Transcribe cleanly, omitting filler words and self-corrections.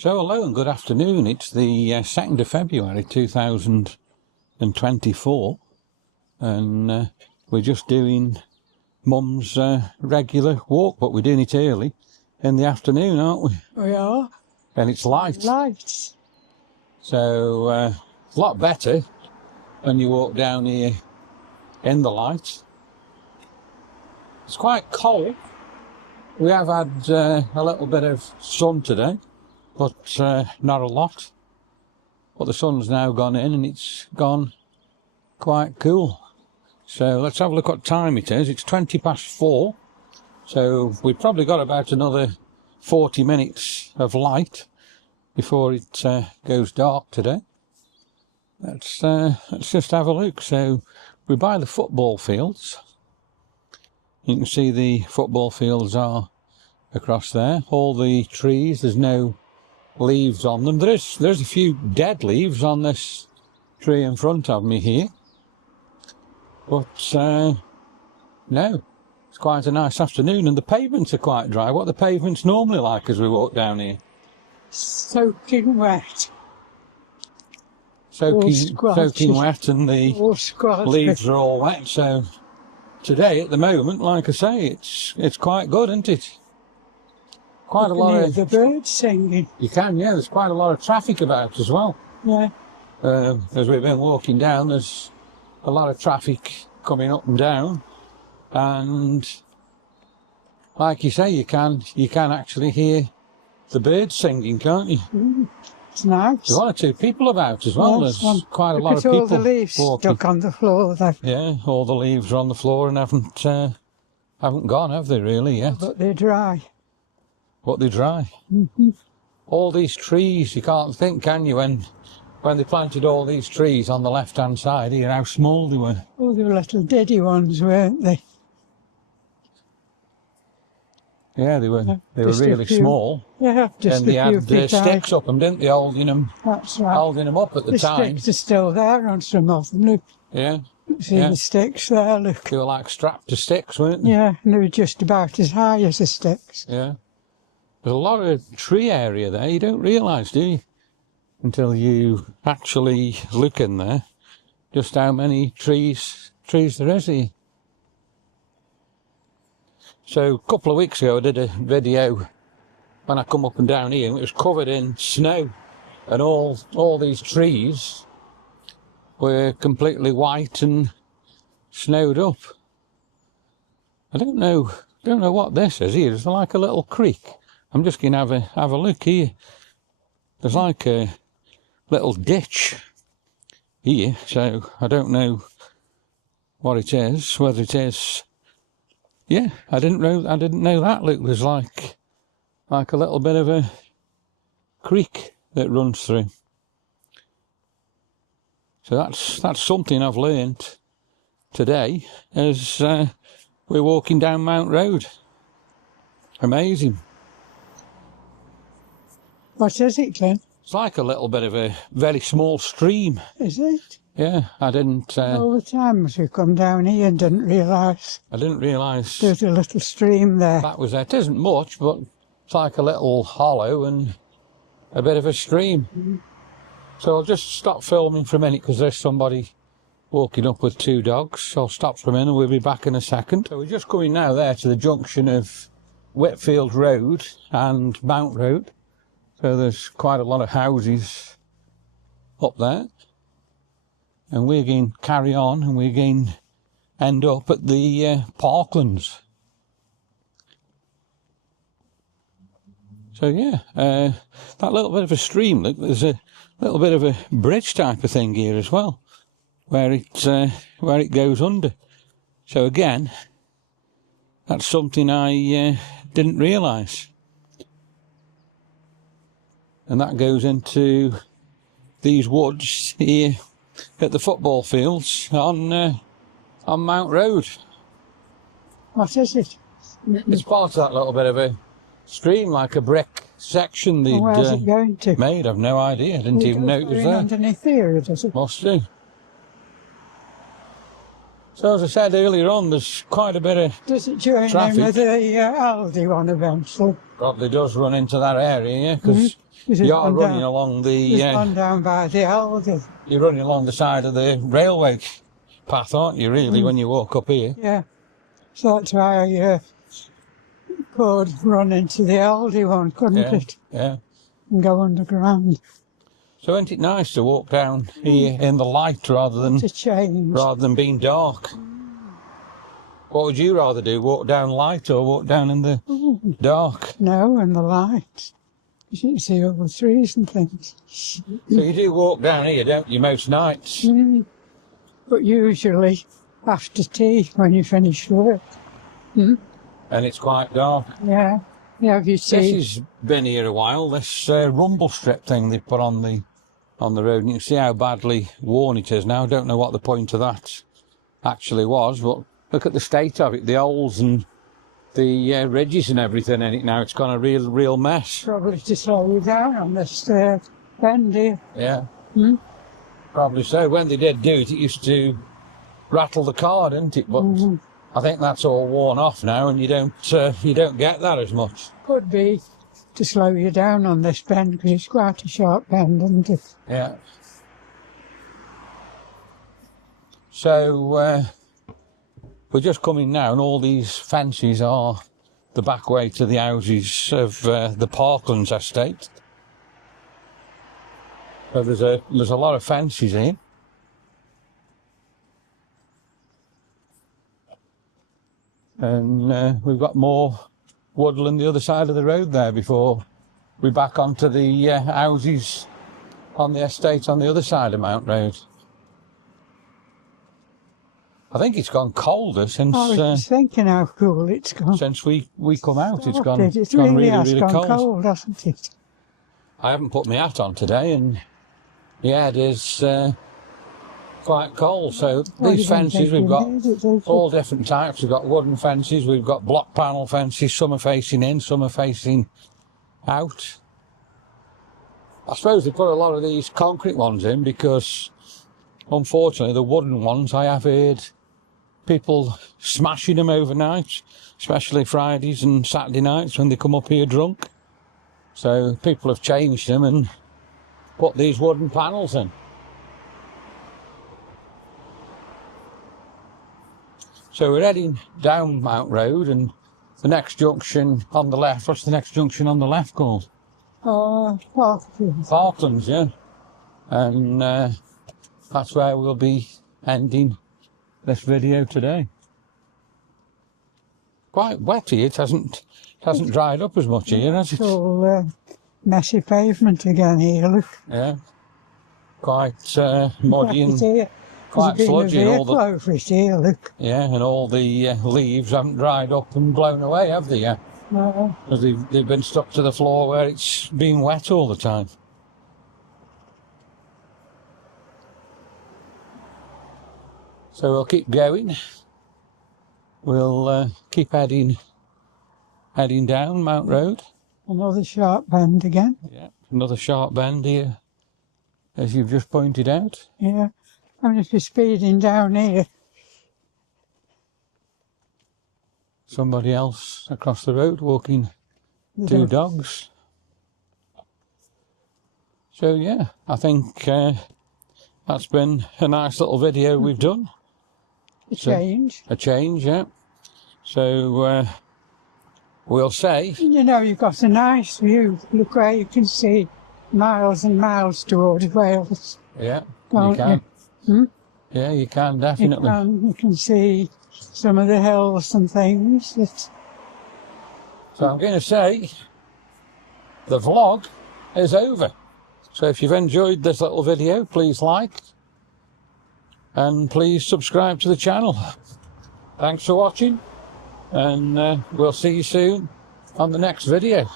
So hello and good afternoon. It's the 2nd of February 2024 and we're just doing Mum's regular walk, but we're doing it early in the afternoon, aren't we? We are. And it's light. Lights. So a lot better when you walk down here in the light. It's quite cold. We have had a little bit of sun today, but not a lot. But the sun's now gone in and it's gone quite cool. So let's have a look what time it is. It's 4:20. So we've probably got about another 40 minutes of light before it goes dark today. Let's just have a look. So we're by the football fields. You can see the football fields are across there. All the trees, there's no leaves on them. There's a few dead leaves on this tree in front of me here. But no, it's quite a nice afternoon and the pavements are quite dry. What are the pavements normally like as we walk down here? Soaking wet. Soaking wet and the leaves are all wet. So today, at the moment, like I say, it's quite good, isn't it? Quite a lot of the birds singing. You can, yeah. There's quite a lot of traffic about as well. Yeah. As we've been walking down, there's a lot of traffic coming up and down, and like you say, you can actually hear the birds singing, can't you? It's nice. There's one or two people about as well. Yes, there's quite a lot of people all the leaves walking. stuck on the floor. Yeah, all the leaves are on the floor and haven't gone, have they really yet? But they're dry. But they're dry. All these trees, you can't think, can you, when they planted all these trees on the left-hand side here, how small they were. Oh, they were little diddy ones, weren't they? Yeah, they were really small. Yeah, just and they had sticks high. up them, didn't they, holding them? That's right. Holding them up at the time. The sticks are still there on some of them, look. Yeah. See the sticks there, look. They were like strapped to sticks, weren't they? Yeah, and they were just about as high as the sticks. Yeah. There's a lot of tree area there, you don't realise, do you? Until you actually look in there, just how many trees there is here. So a couple of weeks ago I did a video when I come up and down here and it was covered in snow and all these trees were completely white and snowed up. I don't know what this is here. It's like a little creek. I'm just going to have a look here. There's like a little ditch here, so I don't know what it is, whether it is. Yeah, I didn't know that. Look, there's like a little bit of a creek that runs through. So that's something I've learnt today as we're walking down Mount Road. Amazing. What is it, Glynn? It's like a little bit of a very small stream. Is it? Yeah, I didn't. All the times we come down here and didn't realise. I didn't realise. There's a little stream there. That was it. It isn't much, but it's like a little hollow and a bit of a stream. So I'll just stop filming for a minute because there's somebody walking up with two dogs. So I'll stop for a minute and we'll be back in a second. So we're just coming now there to the junction of Whitfield Road and Mount Road. So there's quite a lot of houses up there. And we're going to carry on and we're going to end up at the parklands. So yeah, that little bit of a stream, look, there's a little bit of a bridge type of thing here as well, where it goes under. So again, that's something I didn't realise. And that goes into these woods here at the football fields on Mount Road. What is it? It's part of that little bit of a stream, like a brick section they'd where's it going to? made. I've no idea. I didn't even know it was there. Underneath here, does it? Must do. So as I said earlier on, there's quite a bit of Does it join in traffic. with the Aldi one eventually? Probably does run into that area, yeah, because There's you are one running down- along There's the one down by the Aldi. you're running along the side of the railway path, aren't you? Really, when you walk up here. Yeah. So that's why I could run into the Aldi one, couldn't Yeah, it? yeah. And go underground. So isn't it nice to walk down here in the light rather To change. than being dark? What would you rather do? Walk down light or walk down in the dark? No, and the light. You can see all the trees and things. So you do walk down here, don't you, most nights? But usually after tea when you finish work. And it's quite dark. Yeah. Yeah, have you This seen? has been here a while, this rumble strip thing they put on the road. And you can see how badly worn it is now. I don't know what the point of that actually was, but look at the state of it, the holes and the ridges and everything in it now. It's gone a real mess. Probably to slow you down on this bend here. Yeah. Probably so. When they did do it, it used to rattle the car, didn't it? But I think that's all worn off now, and you don't get that as much. Could be to slow you down on this bend because it's quite a sharp bend, isn't it? Yeah. So we're just coming now, and all these fences are the back way to the houses of the Parklands estate. So there's a lot of fences here. And we've got more woodland the other side of the road there before we're back onto the houses on the estate on the other side of Mount Road. I think it's gone colder since I was just thinking how cool it's gone. since we come out. It's gone, It it's gone really has really gone cold. cold, hasn't it? I haven't put my hat on today, and yeah, it is quite cold. So Well, these you didn't fences think we've you got needed it, all different types. We've got wooden fences, we've got block panel fences. Some are facing in, some are facing out. I suppose they put a lot of these concrete ones in because, unfortunately, the wooden ones, I have heard people smashing them overnight, especially Fridays and Saturday nights when they come up here drunk. So people have changed them and put these wooden panels in. So we're heading down Mount Road, and the next junction on the left, what's the next junction on the left called? Parklands. Parklands, yeah. And that's where we'll be ending this video today. Quite wet here, it hasn't dried up as much here, has it? It's all messy pavement again here, look. Yeah. Quite muddy and Here. quite There's been a sludgy. And all vehicle over it here, look. yeah, and all the leaves haven't dried up and blown away, have they? Yeah. No. Because they've been stuck to the floor where it's been wet all the time. So we'll keep going. We'll keep heading down Mount Road. Another sharp bend again. Yeah, another sharp bend here, as you've just pointed out. Yeah. I'm just speeding down here. Somebody else across the road walking two dogs. So yeah, I think that's been a nice little video we've done. A change. A change, yeah. So we'll say. You know, you've got a nice view. Look where you can see miles and miles towards Wales. Yeah, Can't you can. you? Yeah, you can definitely. You can see some of the hills and things. So I'm going to say the vlog is over. So if you've enjoyed this little video, please like and please subscribe to the channel. Thanks for watching, and we'll see you soon on the next video.